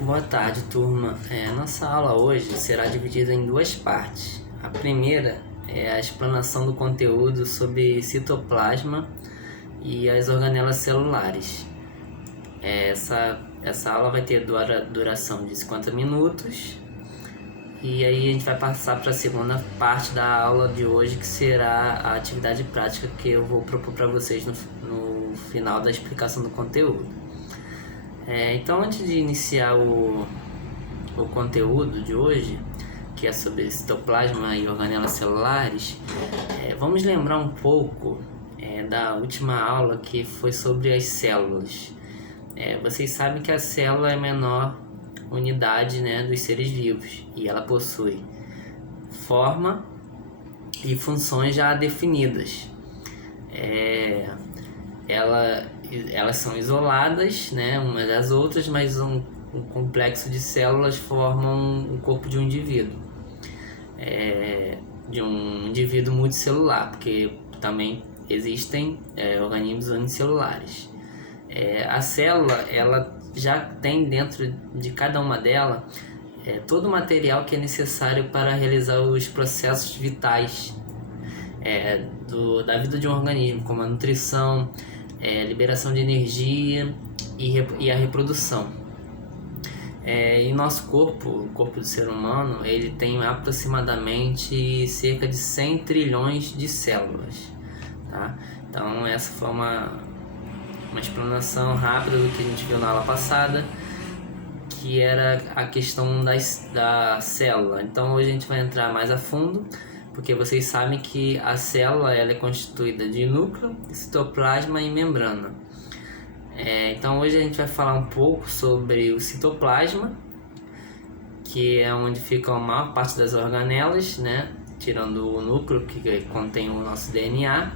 Boa tarde, turma. Nossa aula hoje será dividida em duas partes. A primeira é a explanação do conteúdo sobre citoplasma e as organelas celulares. Essa aula vai ter duração de 50 minutos e aí a gente vai passar para a segunda parte da aula de hoje, que será a atividade prática que eu vou propor para vocês no final da explicação do conteúdo. Então, antes de iniciar o conteúdo de hoje, que é sobre citoplasma e organelas celulares, vamos lembrar um pouco da última aula, que foi sobre as células. Vocês sabem que a célula é a menor unidade, dos seres vivos, e ela possui forma e funções já definidas. Elas são isoladas, umas das outras, mas um complexo de células formam um corpo de um indivíduo, multicelular, porque também existem organismos unicelulares. A célula, ela já tem dentro de cada uma delas todo o material que é necessário para realizar os processos vitais da vida de um organismo, como a nutrição, liberação de energia e a reprodução. Em nosso corpo, o corpo do ser humano, ele tem aproximadamente cerca de 100 trilhões de células, tá? Então essa foi uma explanação rápida do que a gente viu na aula passada, que era a questão da célula. Então hoje a gente vai entrar mais a fundo, porque vocês sabem que a célula ela é constituída de núcleo, citoplasma e membrana. Então hoje a gente vai falar um pouco sobre o citoplasma, que é onde fica a maior parte das organelas, tirando o núcleo, que contém o nosso DNA.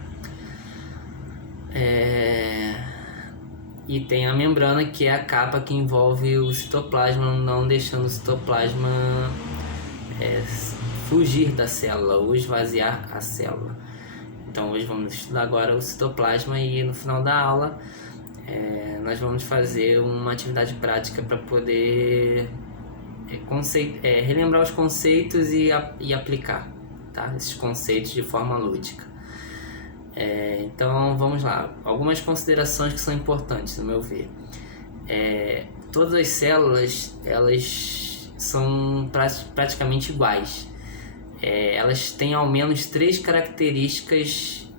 E tem a membrana, que é a capa que envolve o citoplasma, não deixando o citoplasma fugir da célula ou esvaziar a célula. Então hoje vamos estudar agora o citoplasma, e no final da aula nós vamos fazer uma atividade prática para poder relembrar os conceitos e aplicar, tá? Esses conceitos de forma lúdica. Então vamos lá, algumas considerações que são importantes no meu ver. Todas as células, elas são praticamente iguais. Elas têm ao menos 3 características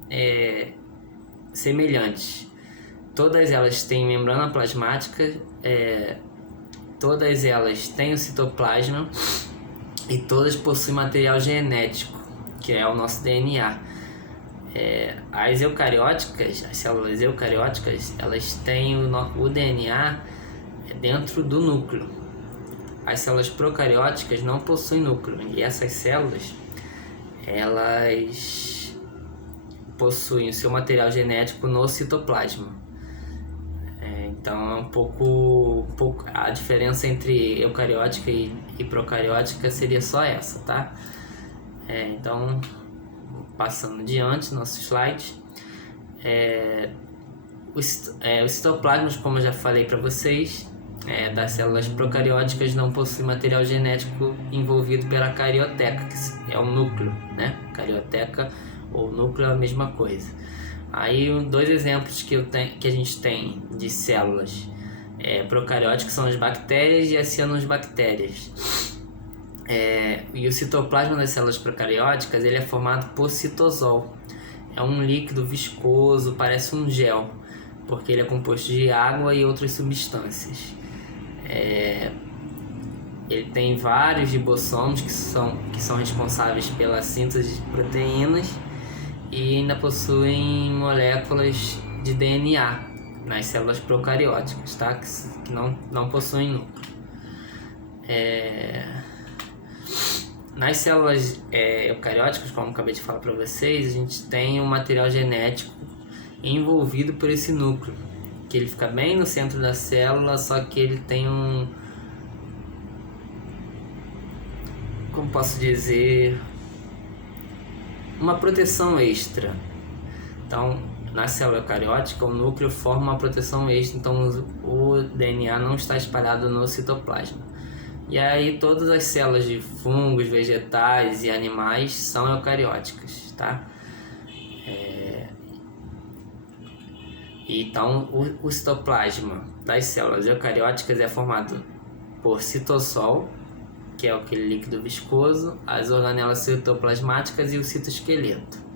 semelhantes. Todas elas têm membrana plasmática, todas elas têm o citoplasma, e todas possuem material genético, que é o nosso DNA. As células eucarióticas, elas têm o DNA dentro do núcleo. As células procarióticas não possuem núcleo, e essas células, elas possuem o seu material genético no citoplasma. Então é um pouco a diferença entre eucariótica e procariótica seria só essa, tá? Então, passando adiante, nosso slide. Os citoplasmas, como eu já falei para vocês, das células procarióticas não possuem material genético envolvido pela carioteca, que é o núcleo, Carioteca ou núcleo é a mesma coisa. Aí 2 exemplos que a gente tem de células procarióticas são as bactérias e as cianobactérias. E o citoplasma das células procarióticas, ele é formado por citosol. É um líquido viscoso, parece um gel, porque ele é composto de água e outras substâncias. Ele tem vários ribossomos que são responsáveis pela síntese de proteínas, e ainda possuem moléculas de DNA nas células procarióticas, tá? Que não possuem núcleo. Nas células eucarióticas, como eu acabei de falar para vocês, a gente tem um material genético envolvido por esse núcleo, que ele fica bem no centro da célula, só que ele tem como posso dizer, uma proteção extra. Então, na célula eucariótica, o núcleo forma uma proteção extra, então o DNA não está espalhado no citoplasma. E aí todas as células de fungos, vegetais e animais são eucarióticas, tá? Então o citoplasma das células eucarióticas é formado por citossol, que é aquele líquido viscoso, as organelas citoplasmáticas e o citoesqueleto.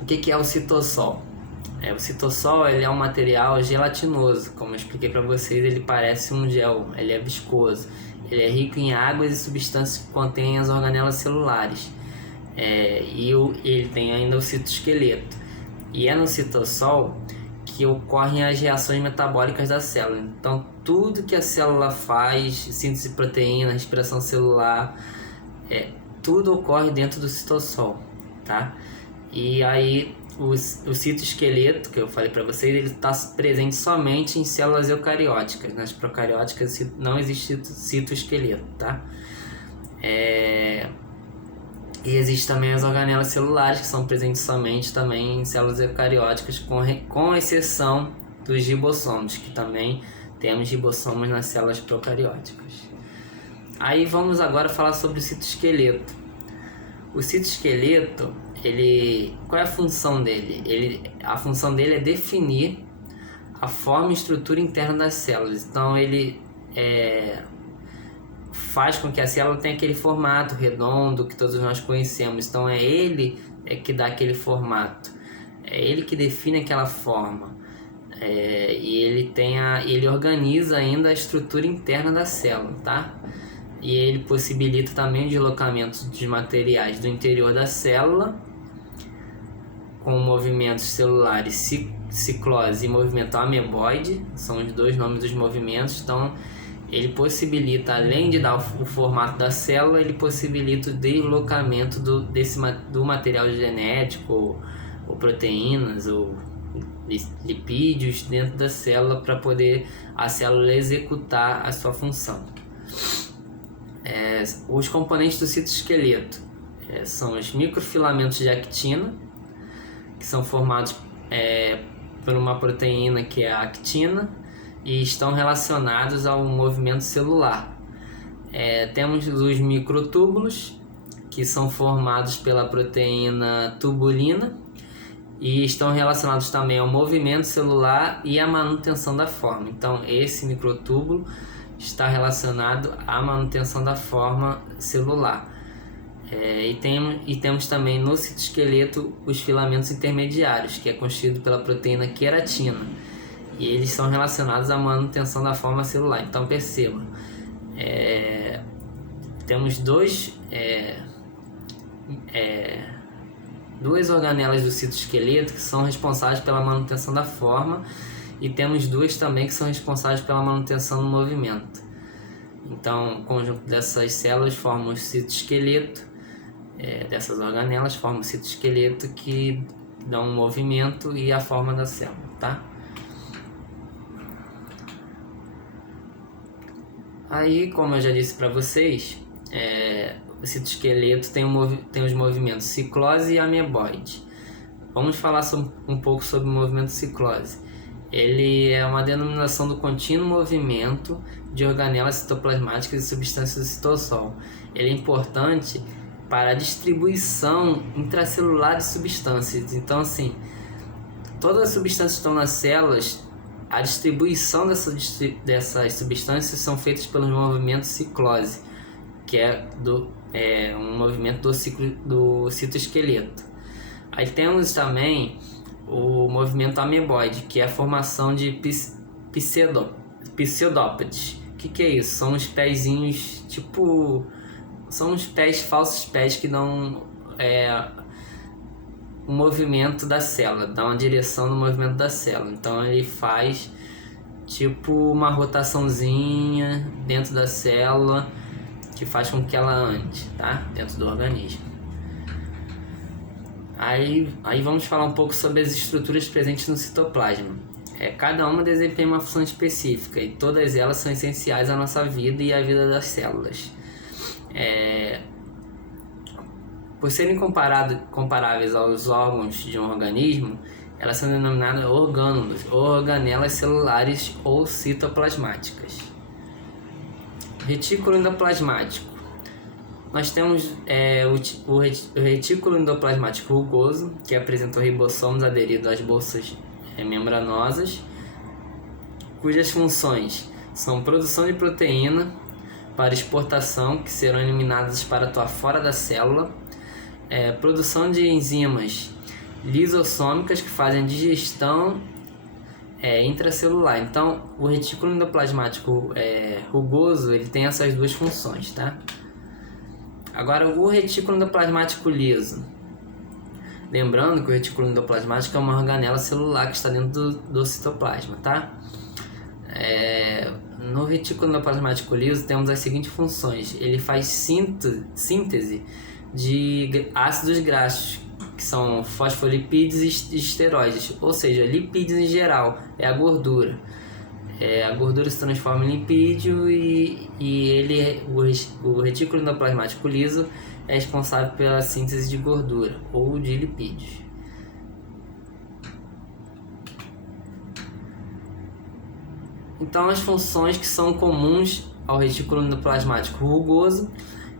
O que é o citossol? O citossol ele é um material gelatinoso, como eu expliquei para vocês, ele parece um gel, ele é viscoso, ele é rico em águas e substâncias que contêm as organelas celulares, ele tem ainda o citoesqueleto, e é no citossol que ocorrem as reações metabólicas da célula. Então tudo que a célula faz, síntese de proteína, respiração celular, tudo ocorre dentro do citossol, tá? E aí o citoesqueleto, que eu falei para vocês, ele está presente somente em células eucarióticas. Nas procarióticas não existe citoesqueleto, tá? E existe também as organelas celulares, que são presentes somente também em células eucarióticas, com exceção dos ribossomos, que também temos ribossomos nas células procarióticas. Aí vamos agora falar sobre o citoesqueleto. O citoesqueleto, qual é a função dele? A função dele é definir a forma e estrutura interna das células. Então ele faz com que a célula tenha aquele formato redondo que todos nós conhecemos. Então ele que dá aquele formato, é ele que define aquela forma, e ele organiza ainda a estrutura interna da célula, tá? E ele possibilita também o deslocamento de materiais do interior da célula, com movimentos celulares ciclose e movimento ameboide, são os dois nomes dos movimentos. Então ele possibilita, além de dar o formato da célula, ele possibilita o deslocamento do material genético, ou proteínas, ou lipídios dentro da célula, para poder a célula executar a sua função. Os componentes do citoesqueleto são os microfilamentos de actina, que são formados por uma proteína que é a actina e estão relacionados ao movimento celular. Temos os microtúbulos, que são formados pela proteína tubulina e estão relacionados também ao movimento celular e à manutenção da forma. Então esse microtúbulo está relacionado à manutenção da forma celular. E temos também no citoesqueleto os filamentos intermediários, que é constituído pela proteína queratina, e eles são relacionados à manutenção da forma celular. Então perceba, temos duas organelas do citoesqueleto que são responsáveis pela manutenção da forma, e temos duas também que são responsáveis pela manutenção do movimento. Então o conjunto dessas células forma o citoesqueleto, dessas organelas formam o citoesqueleto, que dão um movimento e a forma da célula, tá? Aí, como eu já disse para vocês, o citoesqueleto tem os movimentos ciclose e ameboide. Vamos falar um pouco sobre o movimento ciclose. Ele é uma denominação do contínuo movimento de organelas citoplasmáticas e substâncias do citossol. Ele é importante para a distribuição intracelular de substâncias. Então, assim, todas as substâncias que estão nas células, a distribuição dessas substâncias são feitas pelo movimento ciclose, que é um movimento do citoesqueleto. Aí temos também o movimento ameboide, que é a formação de pseudópodes. O que é isso? São uns pezinhos, são uns falsos pés que dão o movimento da célula, dá uma direção no movimento da célula. Então ele faz uma rotaçãozinha dentro da célula, que faz com que ela ande, tá? Dentro do organismo. Aí vamos falar um pouco sobre as estruturas presentes no citoplasma. Cada uma desempenha uma função específica e todas elas são essenciais à nossa vida e à vida das células. Por serem comparáveis aos órgãos de um organismo, elas são denominadas orgânulos, ou organelas celulares ou citoplasmáticas. Retículo endoplasmático. Nós temos o retículo endoplasmático rugoso, que apresenta ribossomos aderidos às bolsas membranosas, cujas funções são produção de proteína para exportação, que serão eliminadas para atuar fora da célula, produção de enzimas lisossômicas que fazem a digestão intracelular. Então, o retículo endoplasmático rugoso, ele tem essas duas funções, tá? Agora, o retículo endoplasmático liso. Lembrando que o retículo endoplasmático é uma organela celular que está dentro do citoplasma, tá? No retículo endoplasmático liso temos as seguintes funções. Ele faz síntese de ácidos graxos, que são fosfolipídios e esteroides, ou seja, lipídios em geral, é a gordura. A gordura se transforma em lipídio e o retículo endoplasmático liso é responsável pela síntese de gordura ou de lipídios. Então, as funções que são comuns ao retículo endoplasmático rugoso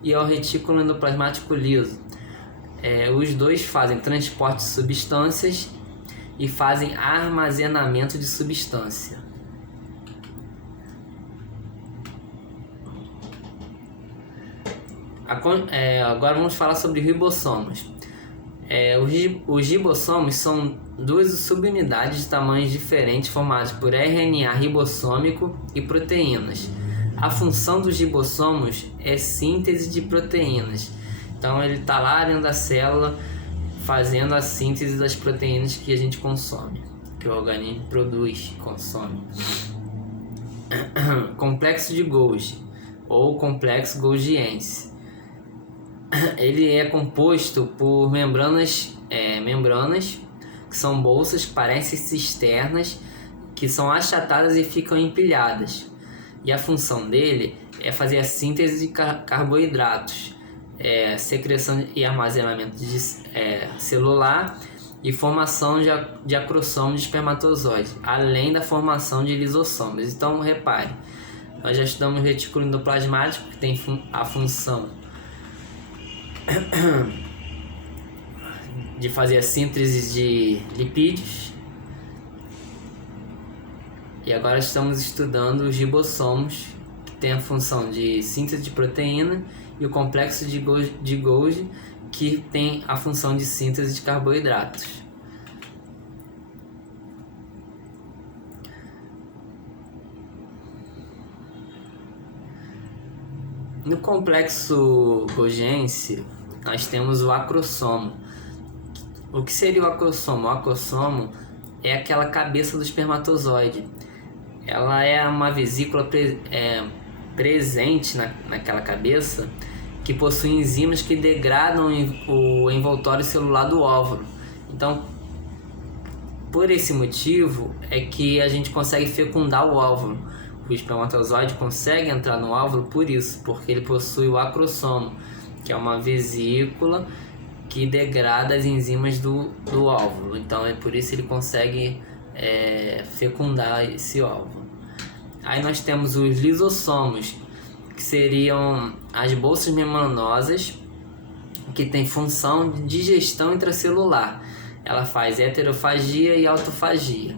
e ao retículo endoplasmático liso. Os dois fazem transporte de substâncias e fazem armazenamento de substância. Agora vamos falar sobre ribossomos. Os ribossomos são duas subunidades de tamanhos diferentes formadas por RNA ribossômico e proteínas. A função dos ribossomos é síntese de proteínas. Então ele está lá dentro da célula fazendo a síntese das proteínas que a gente consome, que o organismo produz, consome. Complexo de Golgi ou complexo golgiense. Ele é composto por membranas, que são bolsas que parecem cisternas, que são achatadas e ficam empilhadas. E a função dele é fazer a síntese de carboidratos, secreção e armazenamento celular e formação de acrosoma de espermatozoide, além da formação de lisossomos. Então, repare, nós já estudamos o retículo endoplasmático, que tem a função de fazer a síntese de lipídios, e agora estamos estudando os ribossomos, que tem a função de síntese de proteína, e o complexo de Golgi, que tem a função de síntese de carboidratos. No complexo golgiense, nós temos o acrossomo. O que seria o acrossomo? O acrossomo é aquela cabeça do espermatozoide. Ela é uma vesícula presente naquela cabeça, que possui enzimas que degradam o envoltório celular do óvulo. Então, por esse motivo é que a gente consegue fecundar o óvulo. O espermatozoide consegue entrar no óvulo por isso, porque ele possui o acrossomo, que é uma vesícula que degrada as enzimas do óvulo. Então, é por isso que ele consegue fecundar esse óvulo. Aí nós temos os lisossomos, que seriam as bolsas membranosas, que tem função de digestão intracelular. Ela faz heterofagia e autofagia.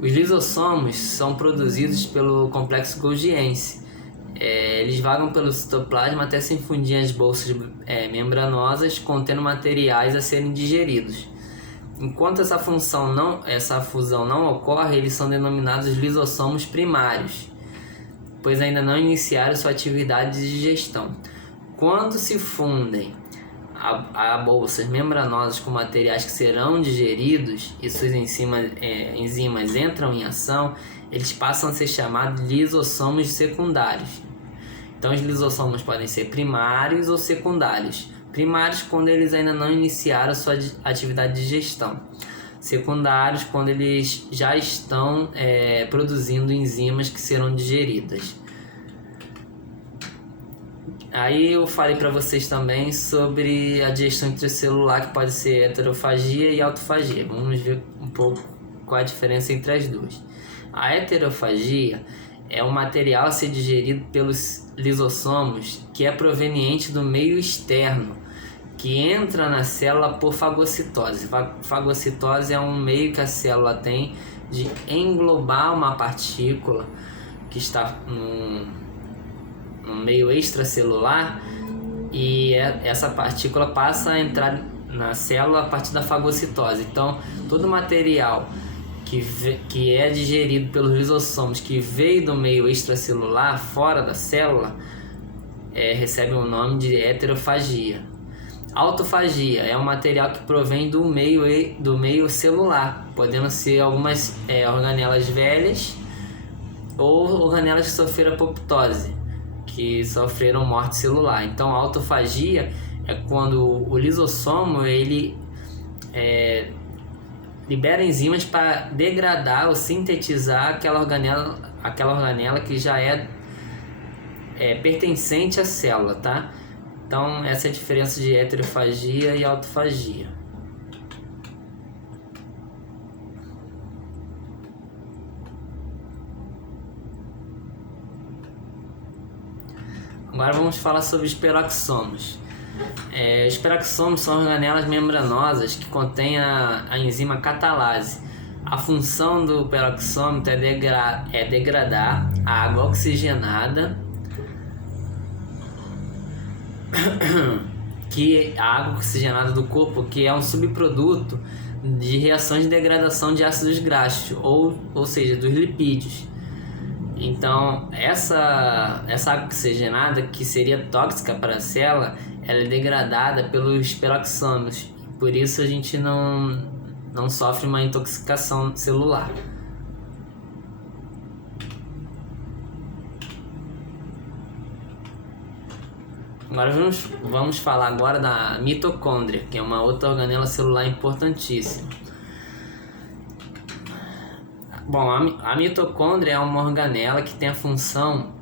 Os lisossomos são produzidos pelo complexo golgiense. Eles vagam pelo citoplasma até se infundir as bolsas membranosas, contendo materiais a serem digeridos. Enquanto essa fusão não ocorre, eles são denominados lisossomos primários, pois ainda não iniciaram sua atividade de digestão. Quando se fundem a bolsas membranosas com materiais que serão digeridos e suas enzimas entram em ação, eles passam a ser chamados lisossomos secundários. Então, os lisossomos podem ser primários ou secundários. Primários quando eles ainda não iniciaram sua atividade de digestão. Secundários quando eles já estão produzindo enzimas que serão digeridas. Aí eu falei para vocês também sobre a digestão intracelular, que pode ser heterofagia e autofagia. Vamos ver um pouco qual a diferença entre as duas. A heterofagia é um material a ser digerido pelos lisossomos que é proveniente do meio externo, que entra na célula por fagocitose. Fagocitose é um meio que a célula tem de englobar uma partícula que está no meio extracelular, e essa partícula passa a entrar na célula a partir da fagocitose. Então, todo material que é digerido pelos lisossomos que veio do meio extracelular, fora da célula, recebe o nome de heterofagia. Autofagia é um material que provém do meio celular, podendo ser algumas organelas velhas ou organelas que sofreram apoptose, que sofreram morte celular. Então, a autofagia é quando o lisossomo libera enzimas para degradar ou sintetizar aquela organela que já é pertencente à célula, tá? Então, essa é a diferença de heterofagia e autofagia. Agora vamos falar sobre os peroxomos. Os peroxomos são organelas membranosas que contêm a enzima catalase. A função do peroxômetro é degradar a água oxigenada, a água oxigenada do corpo, que é um subproduto de reações de degradação de ácidos graxos, ou seja, dos lipídios. Então, essa água oxigenada, que seria tóxica para a célula, ela é degradada pelos peroxômeros. Por isso a gente não sofre uma intoxicação celular. Agora vamos falar agora da mitocôndria, que é uma outra organela celular importantíssima. Bom, a mitocôndria é uma organela que tem a função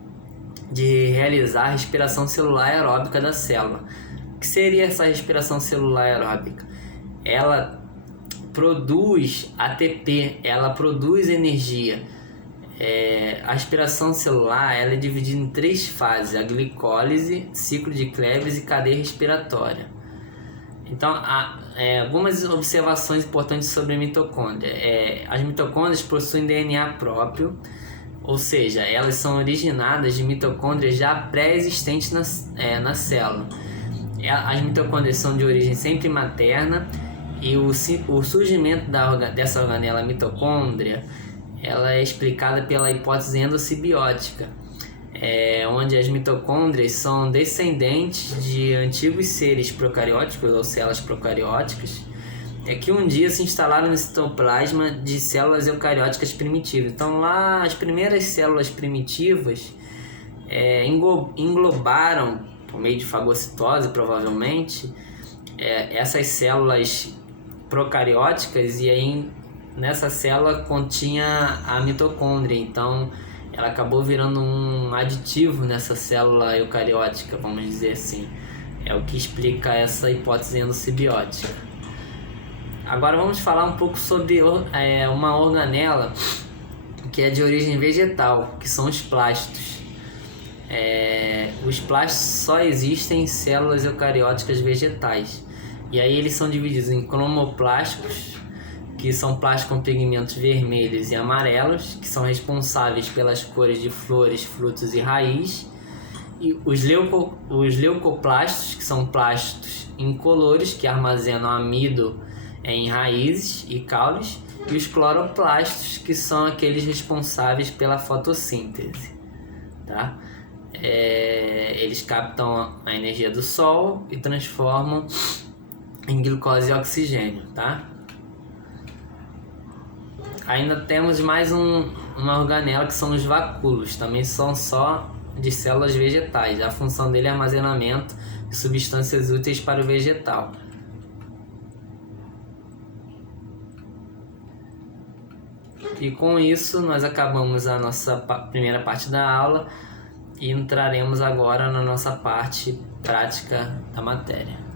de realizar a respiração celular aeróbica da célula. O que seria essa respiração celular aeróbica? Ela produz ATP, ela produz energia. A respiração celular ela é dividida em 3 fases: a glicólise, ciclo de Krebs e cadeia respiratória. Então, algumas observações importantes sobre a mitocôndria. As mitocôndrias possuem DNA próprio, ou seja, elas são originadas de mitocôndrias já pré-existentes na célula. As mitocôndrias são de origem sempre materna, e o surgimento dessa organela mitocôndria ela é explicada pela hipótese endossimbiótica, onde as mitocôndrias são descendentes de antigos seres procarióticos ou células procarióticas, que um dia se instalaram no citoplasma de células eucarióticas primitivas. Então, lá as primeiras células primitivas englobaram, por meio de fagocitose provavelmente, essas células procarióticas, e aí nessa célula continha a mitocôndria. Então ela acabou virando um aditivo nessa célula eucariótica, vamos dizer assim. É o que explica essa hipótese endossimbiótica. Agora vamos falar um pouco sobre uma organela que é de origem vegetal, que são os plastos. Os plastos só existem em células eucarióticas vegetais. E aí eles são divididos em cromoplásticos, que são plásticos com pigmentos vermelhos e amarelos, que são responsáveis pelas cores de flores, frutos e raiz. E os leucoplastos, que são plastos incolores, que armazenam amido em raízes e caules. E os cloroplastos, que são aqueles responsáveis pela fotossíntese, tá? Eles captam a energia do sol e transformam em glicose e oxigênio, tá? Ainda temos mais uma organela, que são os vacúolos. Também são só de células vegetais. A função dele é armazenamento de substâncias úteis para o vegetal. E com isso nós acabamos a nossa primeira parte da aula. e entraremos agora na nossa parte prática da matéria.